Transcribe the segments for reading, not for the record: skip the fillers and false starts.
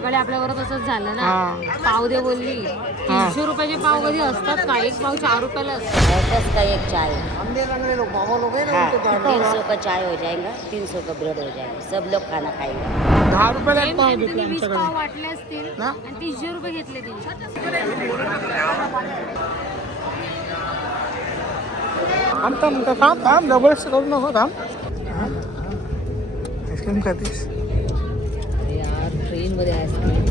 सकाळी आपल्याबरोबर तसंच झालं ना, पाव दे बोलली. 300 रुपयाचे पाव कधी असतात का? एक पाव 4 रुपयाला असतात. 10 का एक चाय। हाँ, 300 का चाय हो जाएगा, 300 का ब्रेड हो जाएगा, सब लोग खाना खाएंगे। 10 रुपयाला एक पाव त्यांनी घेतला 20 आमच्याकडे पाव वाटले असतील ना. आणि 300 रुपये घेतले तिने. थांब जबरदस्त करू नको थांब. आईस्क्रीम खातीस? अरे यार ट्रेन मध्ये आईस्क्रीम.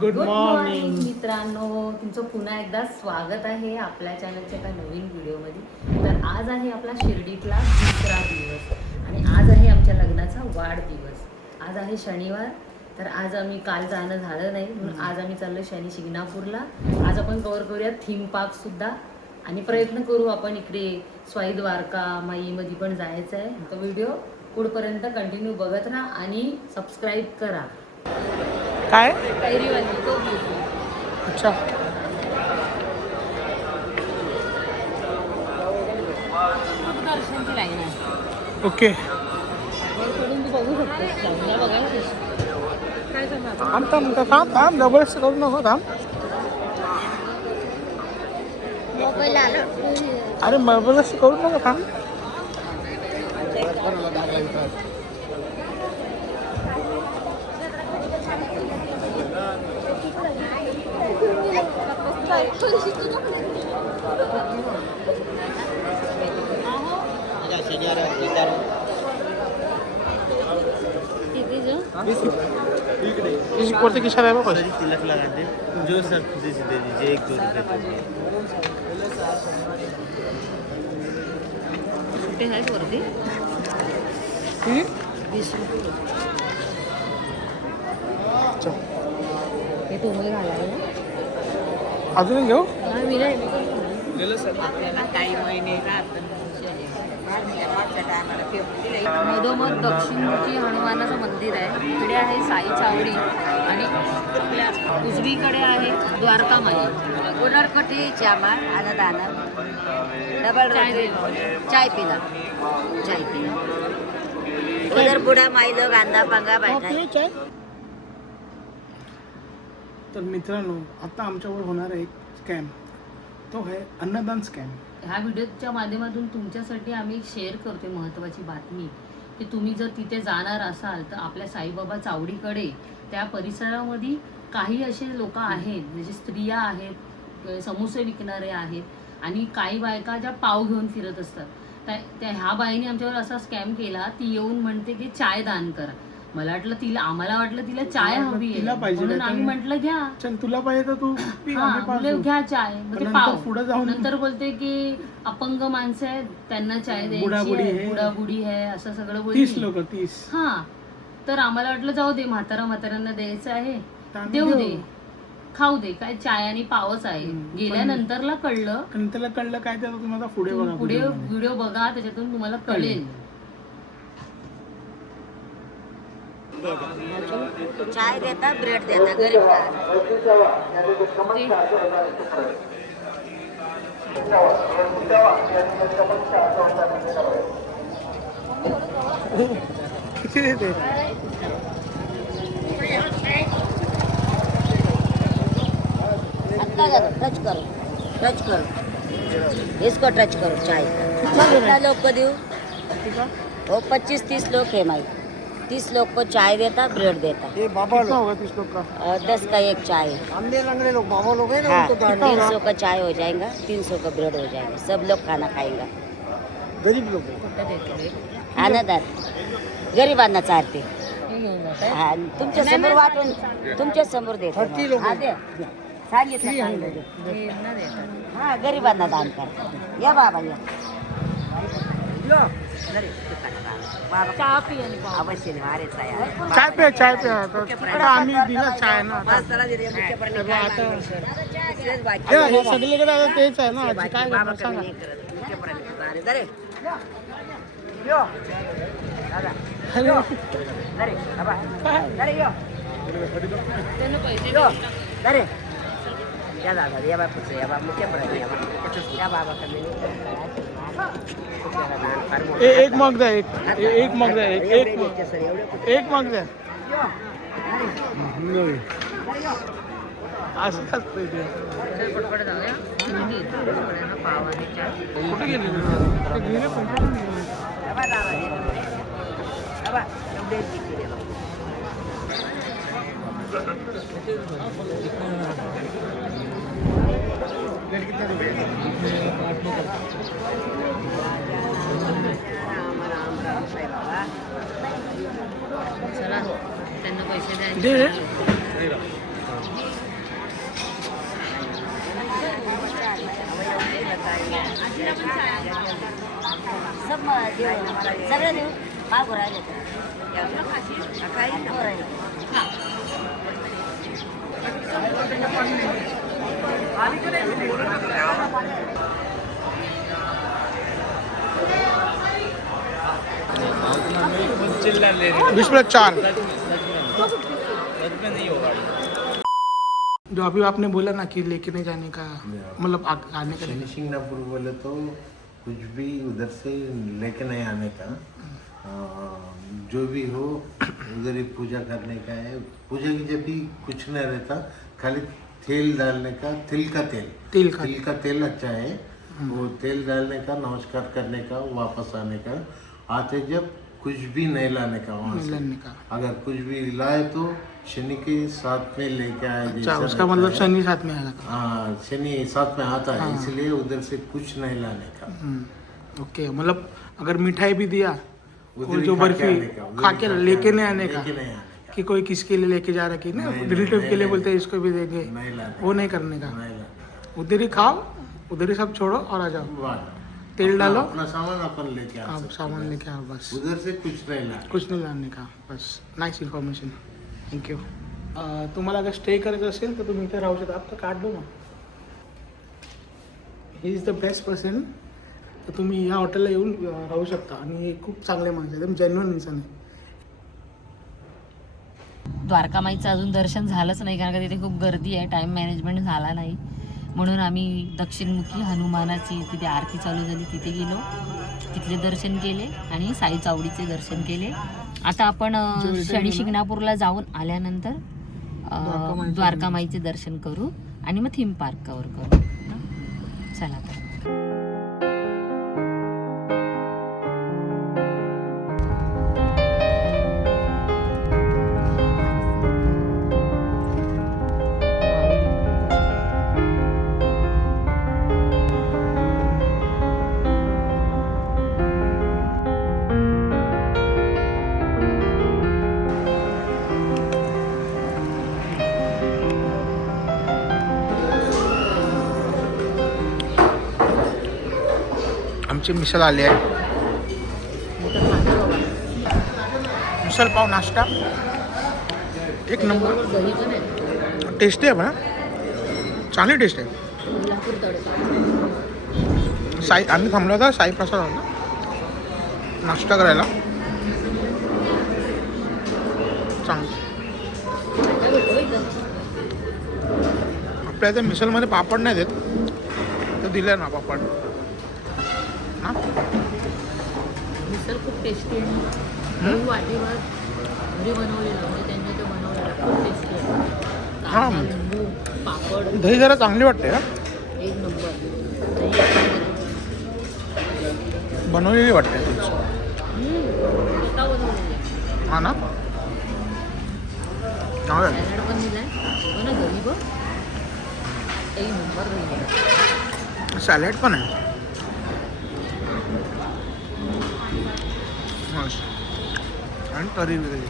Good morning. मित्रांनो, तुमचं पुन्हा एकदा स्वागत आहे आपल्या चॅनलच्या एका नवीन व्हिडिओमध्ये. तर आज आहे आपला शिर्डीतला दुसरा दिवस आणि आज आहे आमच्या लग्नाचा वाढदिवस. आज आहे शनिवार. तर आज आम्ही काल जाणं झालं नाही म्हणून आज आम्ही चाललो शनी शिंगणापूरला. आज आपण कव्हर करूया थीम पार्क सुद्धा आणि प्रयत्न करू आपण इकडे स्वाई द्वारका माईमध्ये पण जायचं आहे. तो व्हिडिओ पुढपर्यंत कंटिन्यू बघत राहा आणि सबस्क्राईब करा. काय? कैरीवाली तो अच्छा. दर्शनची लाईन आहे. ओके. वरकडून तू बघू शकतोस. लाईनला बघायला काय सांगणार? थांब जबरदस्त करू नको थांब. मोबाईल आलं. अरे जबरदस्त करू नको थांब. वरती किशात आहे बघ. तिलक लगाते जो सर खुशी से दे दीजिए 1-2 रुपये. कुठे आहेत वरती? 20 रुपये. हे तुम्ही घालायला अजून घेऊ. मी नाही. आपल्याला काही महिने मधोमध दक्षिणमुखी हनुमानाचं मंदिर आहे. इकडे आहे साई चावडी आणि आपल्या उजवीकडे आहे द्वारका माई. उनरकोटी चामा अन्नदान डबल चाय रोटी दे. चाय पीला उधर बूढ़ा माई लोग अंडा पंगा बैठा है. चाय. तर मित्रांनो, आता आमच्यावर होणार आहे एक स्कॅम. तो आहे अन्नदान स्कॅम. ह्या व्हिडिओच्या माध्यमातून तुमच्यासाठी आम्ही शेअर करतोय महत्त्वाची बातमी की तुम्ही जर तिथे जाणार असाल तर आपल्या साईबाबा चावडीकडे त्या परिसरामध्ये काही असे लोक आहेत, म्हणजे स्त्रिया आहेत, समोसे विकणारे आहेत आणि काही बायका ज्या पाव घेऊन फिरत असतात. त्या ह्या बाईने आमच्यावर असा स्कॅम केला. ती येऊन म्हणते की चाय दान करा. आम्हाला वाटलं तिला चाय हवी तिला आहे पाहिजे म्हणून आम्ही म्हटलं घ्या. चल, तुला पाहिजे तर तू पी, आम्ही पाच घेऊ. घ्या चाय. मग ते नंतर पाव पुढे जाऊन नंतर बोलते की अपंग माणसं आहेत त्यांना चाय द्यायची आहे, बुडाबुडी आहे असं सगळं बोलते. 30 लोक 30. हा. तर आम्हाला वाटलं जाऊ दे, म्हाताऱ्यांना द्यायचं आहे, आम्ही देऊ देऊ. दे, खाऊ दे, काय चाय आणि पावच आहे. गेल्यानंतरला कळलं. त्याला कळलं काय, तर तुम्हाला पुढे बघा. पुढे व्हिडिओ बघा, त्याच्यातून तुम्हाला कळेल. चाय देता ब्रेड देता गरीब का. किती देते? टच करो इसको टच करो चाय. कितना लोग को दूँ? वो 25-30 लोग है माई. 30 लोग को चाय देता ब्रेड देता. कितना होगा 30 लोग का? 10 का एक चाय. बाबा लोग हैं हाँ, 300 का चाय हो जाएगा, 300 का ब्रेड हो जाएगा, सब लोग खाना खाएंगा. गरीब लोग. अन्नदान गरिबांना चारते. हे घेऊन जाताय. हा, तुमच्या समोर वाटून तुमच्या समोर देतो. हा, दे. सांगितलं चांगलं दे. हे ना देतात. हा, गरिबांना दान करतात. या बाबा या. अरे, बाबा चहा पी आणि पाव. अवश्य अरे चाय. चाय पे तर तिकडं आम्ही दिला चाय ना. मास्तरा दिली, मुख्य प्राणी काय आता दुसरेच बाकी. हे सगळीकडे आता तेच आहे ना. आजी काय बाबा करणार सांगा. कमी नाही करत. मुख्य प्राणी करतात. अरे दरे यो दादा यो दरे बाबा दरे यो त्यांना पैसे यो दरे या दादा या बा पुढचं या बा मुख्य पडा या बाबा कमी एक मग द्या एक मग द्या एक मग द्या असं असतं ते. पटपट जाऊया पाव आणि चाय. कुठे गेले ते गेले पण. चला त्यांना पैसे दे द्यायचे. सब देऊ सगळं देऊ मागू राहिले काही राहिले विश्व 4 जो अभी आपने बोला ना कि लेके नहीं जाने का मतलब आने का शनि शिंगणापुर बोले तो कुछ भी उधर से लेके नहीं आने का। जो भी हो उधर ही पूजा करने का है। पूजा की जब भी कुछ नहीं रहता, खाली तेल डालने का, तिल का तेल अच्छा है। वो तेल डालने का, नमस्कार करने का, वापस आने का। आते जब कुछ भी नहीं लाने का वहाँ से। अगर कुछ भी लाए तो शनि के साथ में लेके आए। अच्छा, उसका मतलब शनि साथ में आएगा। हाँ, शनि साथ में आता है, इसलिए उधर से कुछ नहीं लाने का। ओके, मतलब अगर मिठाई भी दिया उधर और ही जो खा के बर्फी आने का, उधर खा ही के खा के लेके आने नहीं का, आने का लेके नहीं आने का। कि कोई किसके लिए लेके जा रहा है कि ना नहीं, रिलेटिव नहीं, के लिए नहीं, बोलते हैं इसको भी देंगे, नहीं लाने वो नहीं करने का। नहीं लाने उधर ही खाओ, उधर ही सब छोड़ो और आ जाओ। वाह। तेल डालो, अपना सामान अपन लेके आ आप सकते सामान हैं। लेके आओ बस, उधर से कुछ नहीं लाना। कुछ नहीं लाने का बस। Nice information, thank you. तुम्हाला अगर स्टे करायचं असेल तर तुम्ही इथे राहू शकता. आपलं कार्ड दो ना. He is the best person. तर तुम्ही ह्या हॉटेलला येऊन राहू शकता आणि खूप चांगले माणसं एकदम जेन्युइन इंसान आहे. द्वारकामाईचं अजून दर्शन झालंच नाही कारण का तिथे खूप गर्दी आहे, टाईम मॅनेजमेंट झाला नाही. म्हणून आम्ही दक्षिणमुखी हनुमानाची तिथे आरती चालू झाली तिथे गेलो, तिथले दर्शन केले आणि साई चावडीचे दर्शन केले. आता आपण शनी शिंगणापूरला जाऊन आल्यानंतर द्वारकामाईचे दर्शन करू आणि मग थीम पार्क कव्हर करू. चला तर. आमची मिसल आली आहे. मिसल पाव नाश्ता एक नंबर, दही पण आहे, टेस्टी आहे म्हणा, चांगली टेस्ट आहे. कोल्हापूर तडका. साई आम्ही थांबलो होता साई प्रसाद होता नाश्ता करायला. चांगलं. आपल्या इथे मिसलमध्ये पापड नाही देत, तर दिले ना पापड. हां, मिसळ खूप टेस्टी आहे. दही वाटीवर घरी बनवलेलं म्हणजे त्यांनी ते बनवलेलं खूप टेस्टी आहे. हां. कांदा, लिंबू, पापड दही जरा चांगली वाटते का, एक नंबर. दही स्वतः बनवलेली वाटते तीच. बनवलेली आहे. हां ना, चांगलं आहे. सॅलड पण दिलाय हो ना, दही बघ एक नंबर दही आहे. सॅलड पण आहे. मस्त. आणि तरी वगैरे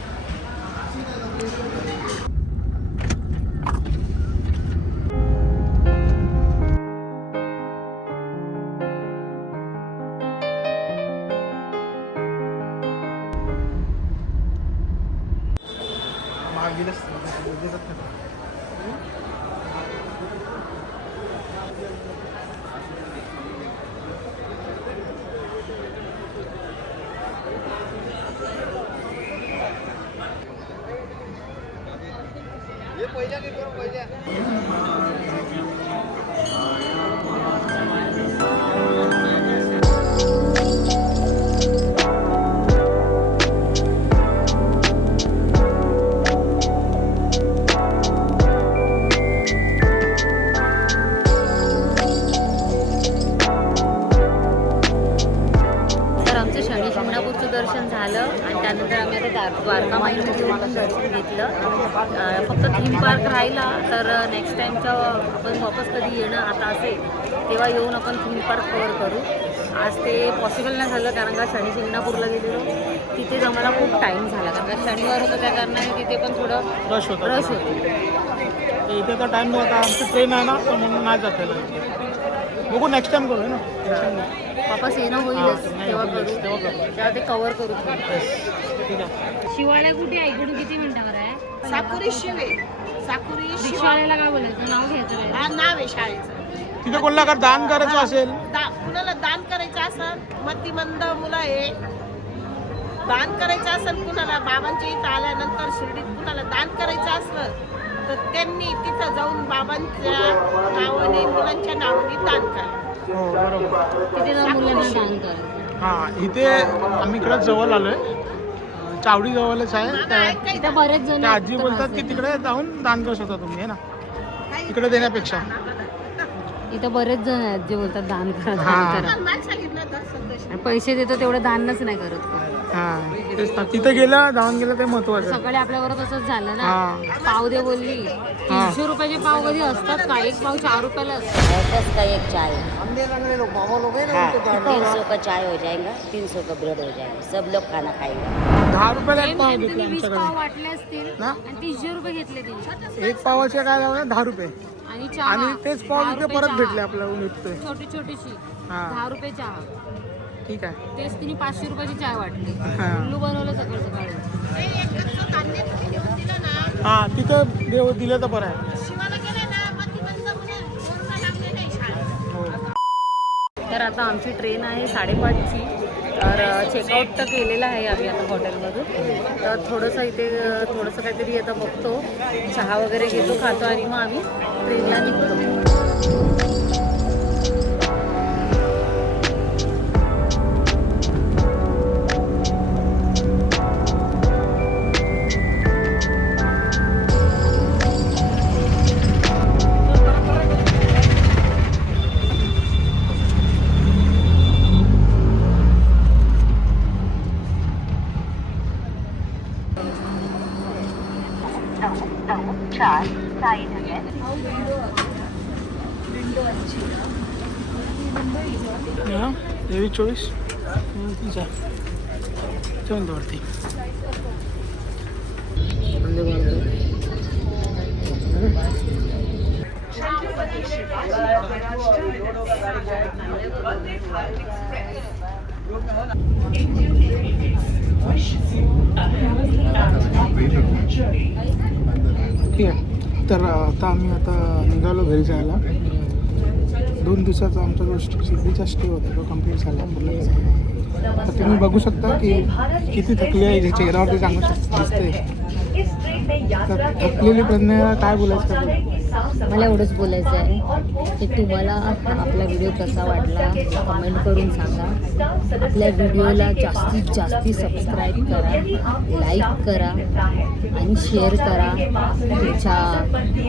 द्वारका माईमध्ये येऊन पण दर्शन घेतलं. फक्त थीम पार्क राहिला तर नेक्स्ट टाईमच्या आपण वापस कधी येणं आता असेल तेव्हा येऊन आपण थीम पार्क कवर करू. आज ते पॉसिबल नाही झालं कारण का शनी शिंगणापूरला गेलेलो, तिथेच आम्हाला खूप टाईम झाला कारण का शनिवार होतं त्या कारणाने तिथे पण थोडं रश होतं. रश होतं. तर इथे तर टाईम नव्हता, आमची ट्रेन आहे ना तर म्हणून नाही जात आहे. बघू नेक्स्ट टाइम करू ना. वापस येणं होईलच तेव्हा करू, तेव्हा ते कवर करू. ठीक आहे. शिवाळ्या कुठे आहे? इकडून किती मिनिटावर आहे? साकुरी शिवे साकुरी शिवा शिवाळ्याला काय बोलायचं? नाव घ्यायचं आहे. हा नाव आहे शाळेचं. तिथे कोणाला का दान करायचं असेल, कुणाला दान करायचं असेल, मतिमंद मुलं आहे, दान करायचं असेल कुणाला बाबांच्या इथं आल्यानंतर शिर्डीत कुणाला दान करायचं असलं तर त्यांनी तिथं जाऊन बाबांच्या नावाने मुलांच्या नावाने दान करा. हो बरोबर. तिथे जाऊन मुलांना दान करायचं. हां इथे आम्ही इकडे जवळ आलोय, चावडी जवळच आहे. तिथे बरेच जण त्या आजी बोलतात की तिकडे जाऊन दान करू शकता तुम्ही, है ना, इकडे देण्यापेक्षा. इथं बरेच जण आहेत जे बोलतात दान करा, हा. दान करा. मला सांगितलं तर संदेश आणि पैसे देतो तेवढं दानच नाही करत कोण. हां तेच ना, तिथे गेलं जाऊन गेलं ते महत्वाचं आहे. सकाळी आपल्याबरोबर तसंच झालं ना. हा. पाव दे बोलली. 300 रुपयाचे पाव कधी असतात का? एक पाव 4 रुपयाला असतात. 10 का एक चाय, हाँ 300 का चाय हो जाएगा, 300 का ब्रेड हो जाएगा, सब लोग खाना खाएंगे. 10 रुपयाला एक पाव त्यांनी घेतला 20 पाव आमच्याकडे वाटले असतील ना. आणि 300 रुपये घेतले तिने. एक पावाचे काय लावले 10 रुपये, आणि चहा आणि तेच पाव 10 इथे रुपये परत चहा. भेटले आपल्याला निघतोय. छोटीशी हा. 10 रुपये चहा. ठीक आहे. तेच तिने 500 रुपयाची चाय वाटली. हा. उल्लू बनवलं सकाळी सकाळी. ते एकच धान्य तुम्ही देऊन दिलं ना, हां तिथं देव दिलं तर बरं आहे. शिवाला गेले ना मतिमंद मुलं कोरोना लागले नाही शाळेत. हो. तर आता आमची ट्रेन आहे 5:30ची. तर चेकआउट तर केलेलं आहे आम्ही आता हॉटेलमधून. तर थोडंसं इथे थोडंसं काहीतरी आता बघतो, चहा वगैरे घेतो, खातो आणि मग आम्ही ट्रेनला निघतो. हां 23-24 चल वरती. ठीक आहे. तर आता आम्ही निघालो घरी जायला. 2 दिवसाचा आमचा जो शिर्डीचा स्टे होता तो कंप्लीट झाला पूर्ण. तर तुम्ही बघू शकता की किती थकली आहे, जे चेहऱ्यावरती चांगलं दिसते. तर थकलेली प्रज्ञा काय बोलायचं का? मला एवढंच बोलायचं आहे की तुम्हाला आपला व्हिडिओ कसा वाटला कमेंट करून सांगा. आपल्या व्हिडिओला जास्तीत जास्त सबस्क्राईब करा, लाईक करा आणि शेअर करा तुमच्या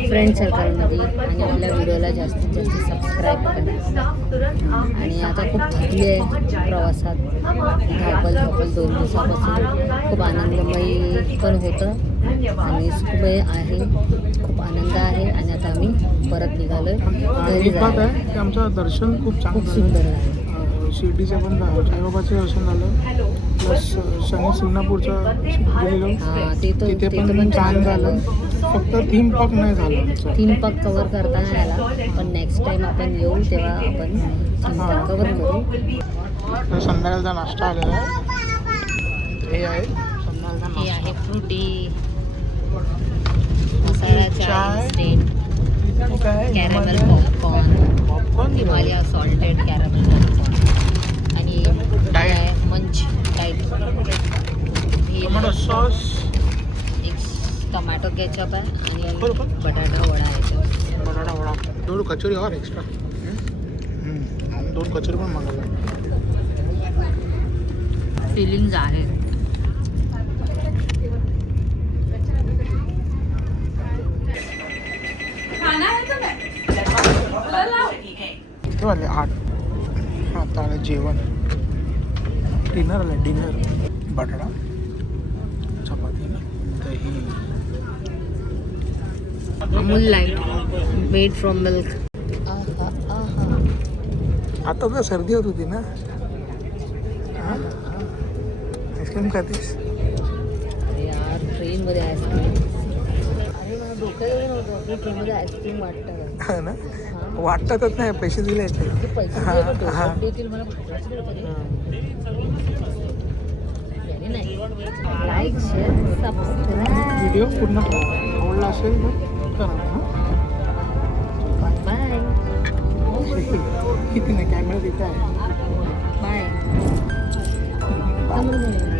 फ्रेंड सर्कलमध्ये. आणि आपल्या व्हिडिओला जास्तीत जास्त सबस्क्राईब करा. आणि आता खूप थकली आहे प्रवासात, धावपल 2 दिवसापासून. खूप आनंदमयी पण होतं आणि सुखमय आहे, खूप आनंद आहे. आणि आता आम्ही परत निघालोय घरी एक बात जायला. आहे की आमचं दर्शन खूप खूप चांगलं सुंदर झालं. आहे. शिर्डीचं पण साईबाबाचं दर्शन झालं, प्लस शनी शिंगणापूरचं गेलेलो, हा, तिथे पण छान झालं. फक्त थीम पार्क नाही झालं आमचं. थीम पार्क कव्हर करता नाही आला, पण नेक्स्ट टाइम आपण येऊ तेव्हा आपण थीम पार्क कव्हर करू. तर संध्याकाळचा नाश्ता आलेला आहे. हे आहे संध्याकाळचा हे नाश्ता. आहे फ्रुटी मसाला चाय स्टेट, ठीक आहे. Caramel popcorn, popcorn Himalaya salted caramel popcorn आणि हे आहे मंच टाईप. टोमॅटो सॉस, एक टोमॅटो केचप आहे आणि बरोबर. बटाटा वडा आहे. बटाटा वडा, 2 कचोरी और एक्स्ट्रा. 2 कचोरी पण मागवल्या. फिलिंग्स आहे. किती वाजले? 8. आता आलं जेवण. डिनर आलं, डिनर. बटाटा चपाती. Amul lite made from milk. आता तर सर्दी होत होती ना. आईस्क्रीम खातेस? यार ट्रेनमध्ये आईस्क्रीम. अरे मला डोक्यात नव्हतं की ट्रेनमध्ये आईस्क्रीम वाटतं. हा ना, वाटतातच नाही, पैसे दिले याचे. ते पैसे हा, दिले पण हा. डोक्यात देखील मला वाटलं तरी. Very nice. Like, share, subscribe. Video पूर्ण आवडला असेल तर करा. Bye. किती नाही, कॅमेरा तिथे आहे. Bye.